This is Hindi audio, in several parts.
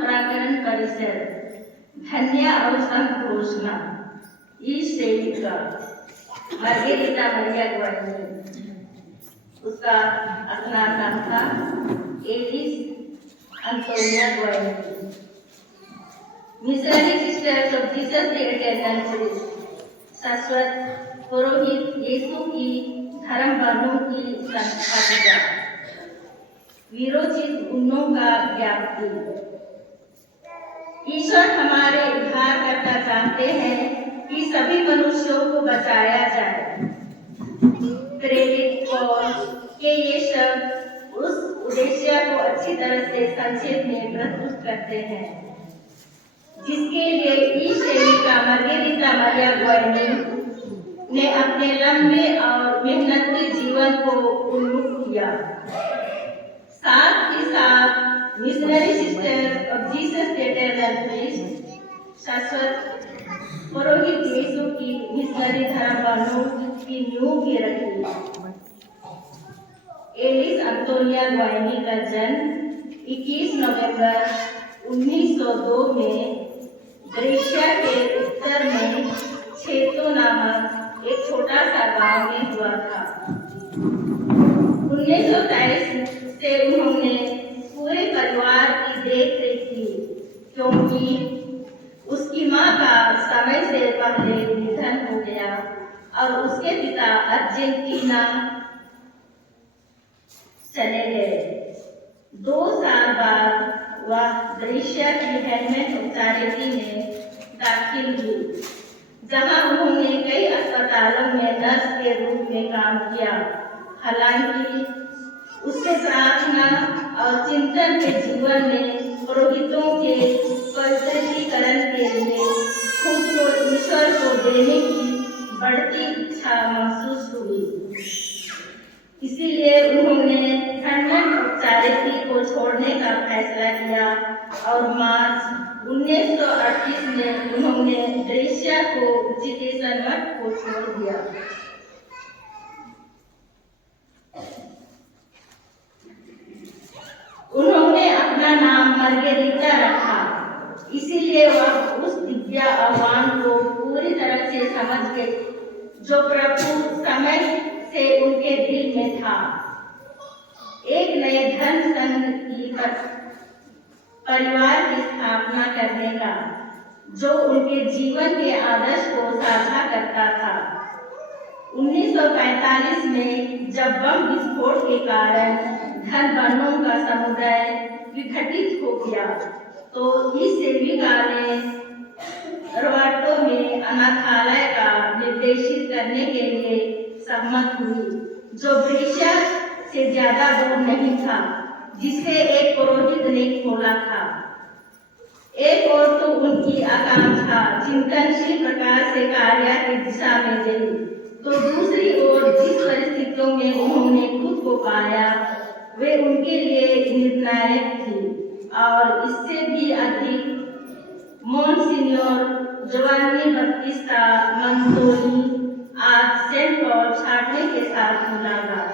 प्राकरण परिषद धन्य और संत घोषणा ई सेविका मार्गेरिटा मरिया ग्वाइनी, उसका अपना नाम था एलिस अंतोनिया ग्वाइनी। Missionary sisters of Jesus the eternal priest, शाश्वत पुरोहित यीशु की धर्म वर्णों की संस्थापिका, विरोचित गुणों का व्याप्ति। ईश्वर हमारे उद्धारकर्ता चाहते हैं कि सभी मनुष्यों को बचाया जाए। प्रेरित पौल के ये शब्द उस उद्देश्य को अच्छी तरह से संक्षेप में प्रस्तुत करते हैं, जिसके लिए ई सेविका मार्गेरिटा मरिया ग्वाइनी ने अपने लंबे और मेहनती जीवन को उन्मुख किया। साथ ही साथ missionary sisters of Jesus the eternal priest, शाश्वत पुरोहित यीशु की मिशनरी धर्म वर्णों की नींव भी रखी। एलिस अंतोनिया ग्वाइनी का जन्म 21 नवंबर 1902 में ब्रेशिया के उत्तर में छेतो नामक एक छोटा सा गांव में हुआ था। 1923 से उन्होंने पूरे परिवार की देखरेख की, क्योंकि उसकी मां का समय से पहले निधन हो गया और उसके पिता अर्जेंटीना चले गए। 2 साल बाद वह ब्रेशिया की हेलमेट ऑफ चैरिटी में दाखिल हुई, जहां उन्होंने कई अस्पतालों में नर्स के रूप में काम किया। हालांकि उसके प्रार्थना और चिंतन के जीवन में पुरोहितों के पवित्रीकरण के लिए खुद को ईश्वर को देने की बढ़ती इच्छा महसूस हुई। इसीलिए उन्होंने हेलमेट ऑफ चैरिटी को छोड़ने का फैसला किया और मार्च 1938 में उन्होंने ब्रेशिया को चिकित्सन मठ को छोड़ दिया। उन्होंने अपना नाम मार्गेरिटा रखा, इसीलिए वह उस दिव्य आह्वान को पूरी तरह से समझ गई जो प्रभु समय से उनके दिल में था। एक नए धर्म संघ की परिवार की स्थापना करने का, जो उनके जीवन के आदर्श को साझा करता था। 1945 में जब बम विस्फोट के कारण धन वर्णों का समुदाय विघटित हो गया, तो इस सेविका ने रोवाटो में अनाथालय का निर्देशित करने के लिए सहमत हुई, जो ब्रेशिया से ज्यादा दूर नहीं था, जिसे एक पुरोहित ने खोला था। एक और तो उनकी आकांक्षा चिंतनशील प्रकार से कार्य की दिशा में गई, तो दूसरी ओर जिस परिस्थितियों में उन्होंने खुद को पाया वे उनके लिए निर्णायक थी और इससे भी अधिक। मोनसिन्योर जोवानी बप्तिस्ता मंतोनी आज सेंट पॉल छाटने के साथ मुलाकात।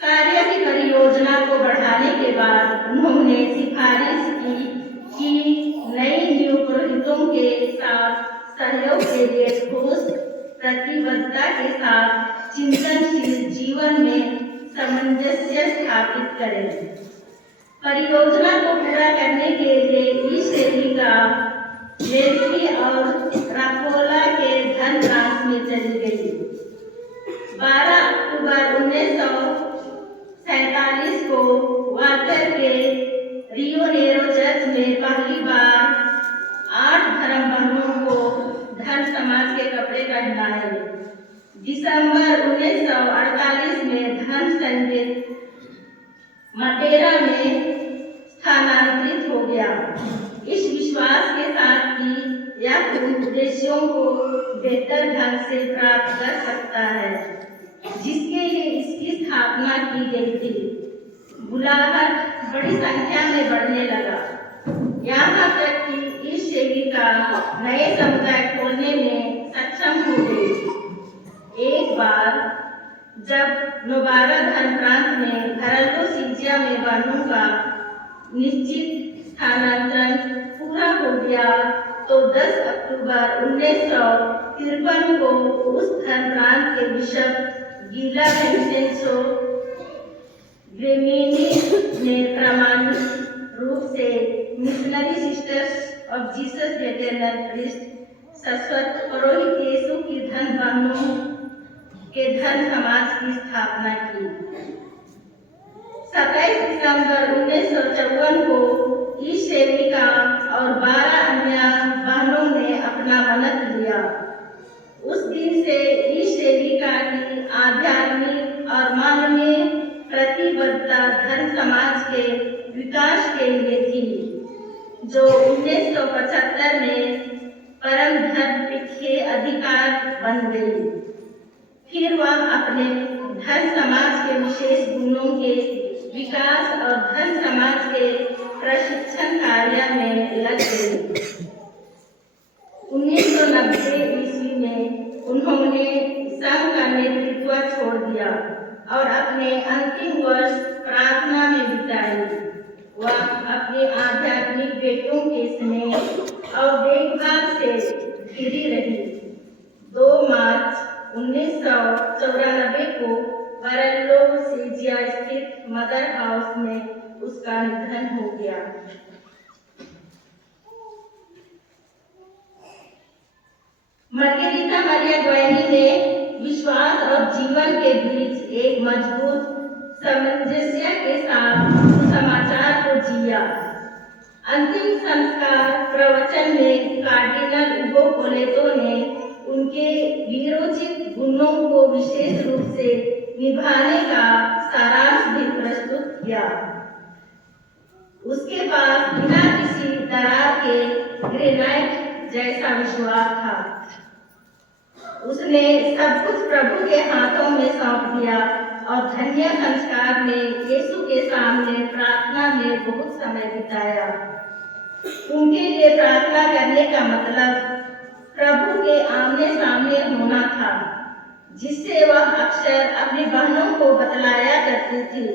कार्य की परियोजना को बढ़ाने के बाद उन्होंने सिफारिश की कि नई नींव पुरोहितों के साथ सहयोग के लिए ठोस प्रतिबद्धता के साथ चिंतनशील जीवन में सामंजस्य स्थापित करें। परियोजना को पूरा करने के लिए इस सेविका लेस्ली और रापोला के धन फ्रांस में चली गई। 12 अक्टूबर 1947 को वाटर के रियो नेरो चर्च में पहली बार 8 धर्म बहनों को धर्म समाज के कपड़े पहनाए। दिसंबर 1948 में धर्म संघ मटेरा में स्थानांतरित हो गया, इस विश्वास के साथ कि यह उद्देश्यों को बेहतर ढंग से प्राप्त कर सकता है जिसके लिए इसकी स्थापना की गई थी। बुलाहट बड़ी संख्या में बढ़ने लगा, यहाँ तक कि इस सेविका नए समुदाय खोलने में सक्षम हो गई। एक बार जब नोबारा धन प्रांत में घरल्टो सिजिया में वर्णों का निश्चित स्थानांतरण पूरा हो गया तो 10 अक्टूबर 1953 को उस धर्म प्रांत के बिशप गीला विंसेंजो ग्रेमिनी ने प्रमाणित रूप से missionary sisters of Jesus eternal Christ शाश्वत पुरोहित यीशु की धन बहनों के धन समाज की स्थापना की। 27 दिसंबर 1954 को इस सेविका और 12 अन्य बहनों ने अपना मनत लिया। उस दिन से इस सेविका की आध्यात्मिक और मानवीय प्रतिबद्धता धर्म समाज के विकास के लिए थी, जो 1975 में परम धर्मपीठ के अधिकार बन गई। फिर वह अपने धर्म समाज के विशेष गुणों के विकास और धर्म समाज के प्रशिक्षण कार्य में लग गई। 1990 ईस्वी में उन्होंने संघ का नेतृत्व छोड़ दिया और अपने अंतिम वर्ष प्रार्थना में बिताए। वह अपने आध्यात्मिक बेटों के स्नेह और देखभाल से घिरी रही। 2 मार्च 1994 को वरल्लो सीजिया स्थित मदर हाउस में उसका निधन हो गया। मार्गेरिटा मरिया ग्वेनी ने विश्वास और जीवन के बीच एक मजबूत सामंजस्य के साथ सुसमाचार को जिया। अंतिम संस्कार प्रवचन में कार्डिनल उगो कोलेटो ने उनके वीरोचित गुणों को विशेष रूप से निभाने का सारांश भी प्रस्तुत किया। उसके पास बिना किसी दरार के ग्रेनाइट जैसा विश्वास था। उसने सब कुछ प्रभु के हाथों में सौंप दिया और धन्य संस्कार में यीशु के सामने प्रार्थना में बहुत समय बिताया। उनके लिए प्रार्थना करने का मतलब प्रभु के आमने सामने होना था, जिससे वह अक्सर अपनी बहनों को बतलाया करती थी।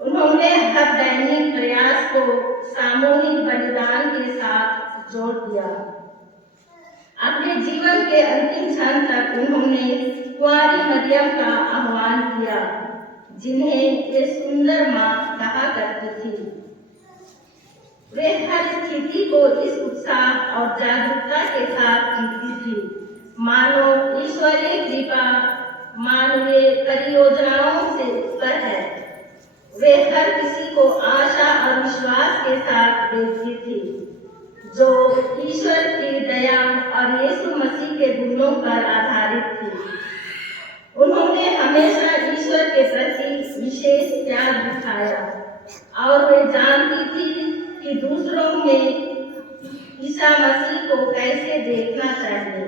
उन्होंने हर दैनिक प्रयास को सामूहिक बलिदान के साथ जोड़ दिया। अपने जीवन के अंतिम क्षण तक उन्होंने कुंवारी मरियम का आह्वान किया, जिन्हें वे सुंदर मां कहा करती थी। वे हर स्थिति को इस उत्साह और जागरूकता के साथ जीती थी, मानो ईश्वरीय कृपा मानवीय परियोजनाओं से ऊपर है। वे हर किसी को आशा और विश्वास के साथ देखती थी, जो ईश्वर की दया और यीशु मसीह के गुणों पर आधारित थी। उन्होंने हमेशा ईश्वर के प्रति विशेष प्यार दिखाया और वे जानती थी कि दूसरों में ईसा मसीह को कैसे देखना चाहिए।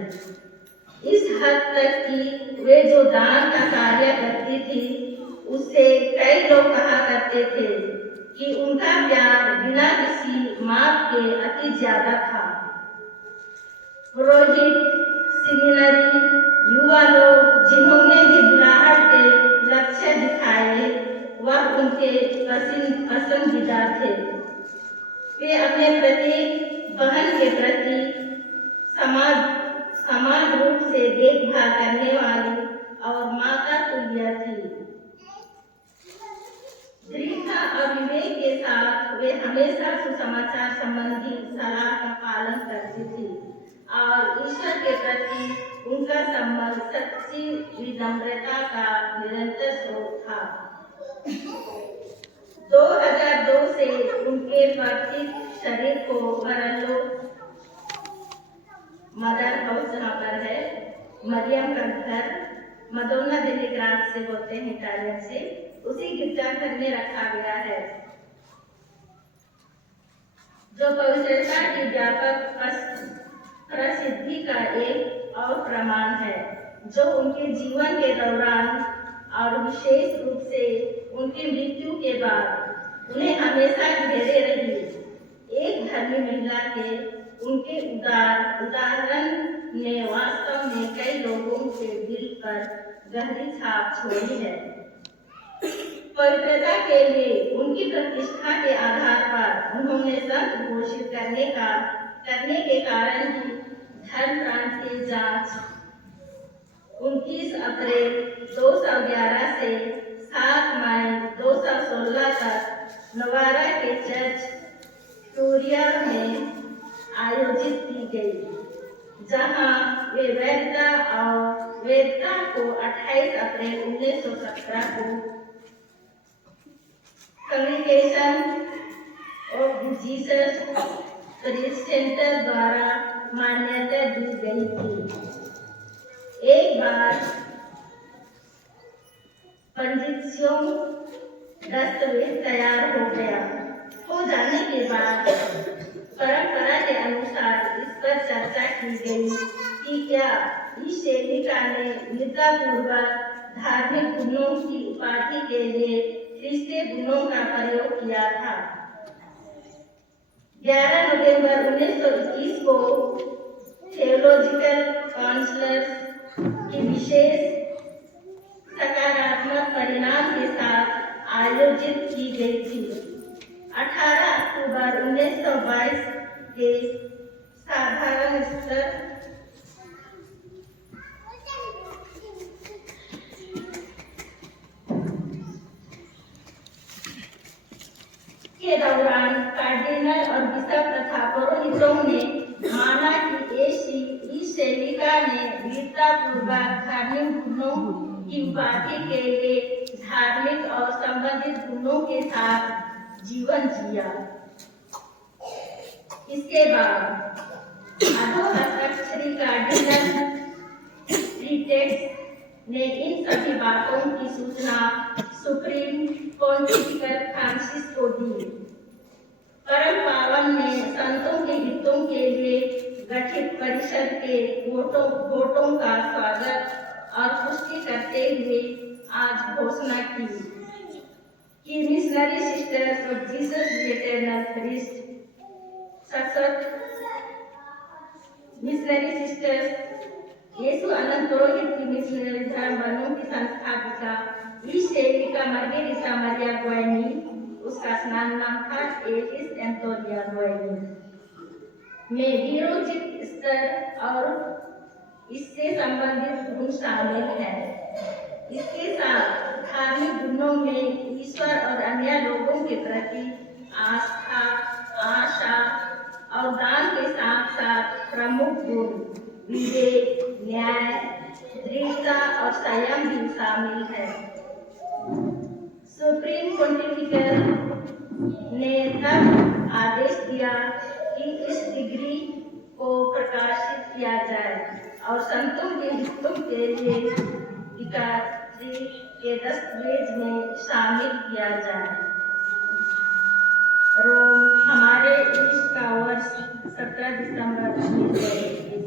इस हद तक कि वे जो दान का कार्य करती थी, उससे कई लोग कहा करते थे कि उनका प्यार बिना किसी माप के अति ज्यादा था। पुरोहित, सेमिनरी, युवा लोग जिन्होंने भी बुलाहट के लक्ष्य दिखाए, वह उनके पसंदीदा थे। वे अपने प्रत्येक बहन के प्रति समान रूप से देखभाल करने वाली और माता तुल्य थी। दृढ़ता और विवेक के साथ वे हमेशा सुसमाचार संबंधी सलाह का पालन करती थी और ईश्वर के प्रति उनका संबंध सच्ची विनम्रता का निरंतर स्रोत था। 2002 से उनके पार्थिव शरीर को वरल्लो मदर हाउस, जहाँ पर है मरियम का घर, मदोना डेली ग्रास से बोलते हैं इटालियन से, उसी गिरजाघर में रखा गया है, जो पवित्रता की व्यापक प्रसिद्धि का एक और प्रमाण है, जो उनके जीवन के दौरान और विशेष रूप से उनकी मृत्यु के बाद उन्हें हमेशा घेरे रही। एक धर्मी महिला के उनके उदाहरण ने वास्तव में कई लोगों के दिल पर गहरी छाप छोड़ी है। पवित्रता के लिए उनकी प्रतिष्ठा के आधार पर उन्होंने संत घोषित करने के कारण ही धर्म प्रांत की जांच 29 अप्रैल 211 से 7 मई 216 तक नवारा के चर्च टूरिया में आयोजित की गई, जहां वे वैधता को 28 अप्रैल 1917 को congregation of Jesus Christ centre द्वारा मान्यता दी गई थी। एक बार पंजित्यों दस्तावेज तैयार हो जाने के बाद परंपरा के अनुसार इस पर चर्चा की गई कि क्या इस सेविका ने वीरतापूर्वक धार्मिक गुणों की उपाधि के लिए ख्रिस्तीय गुणों का प्रयोग किया था। 11 नवंबर 1921 को थियोलॉजिकल काउंसिल की विशेष सकारात्मक परिणाम के साथ आयोजित की गई थी। 18 अक्टूबर 1922 के साधारण स्तर के दौरान कार्डिनल और बिशप तथा पुरोहितों ने माना कि इस सेविका ने वीरतापूर्वक धार्मिक गुणों की उपाधि के लिए धार्मिक और संबंधित गुणों के साथ जीवन जिया। इसके बाद श्री कार्डिनल ने इन सभी बातों की सूचना सुप्रीम पोंटिफिकल फ्रांसिस को दी। परम पावन ने संतों के हितों के लिए गठित परिषद के वोटों का स्वागत और पुष्टि करते हुए आज घोषणा की कि missionary sisters of Jesus eternal Christ सशक्त मिशनरी सिस्टर्स यीशु अनंत पुरोहित की मिशनरी धर्म बंधुओं की संस्थापिका इस सेविका मार्गेरिटा मरिया गोएनी, उसका स्नान नाम था एलिस एंटोनिया गोएनी, में वीरोचित स्तर और इससे संबंधित गुण शामिल हैं। इसके साथ धार्मिक गुणों में ईश्वर और अन्य लोगों के प्रति आस्था, आशा और दान के साथ साथ प्रमुख गुण विवेक, न्याय, दृढ़ता और संयम भी शामिल है। सुप्रीम पोंटिफिकल ने तब आदेश दिया कि इस डिग्री को प्रकाशित किया जाए और संतों के हितों के लिए विकासी के दस्तावेज में शामिल किया जाए। रोम, हमारे ईस्ट का वर्ष 17 दिसंबर 1921।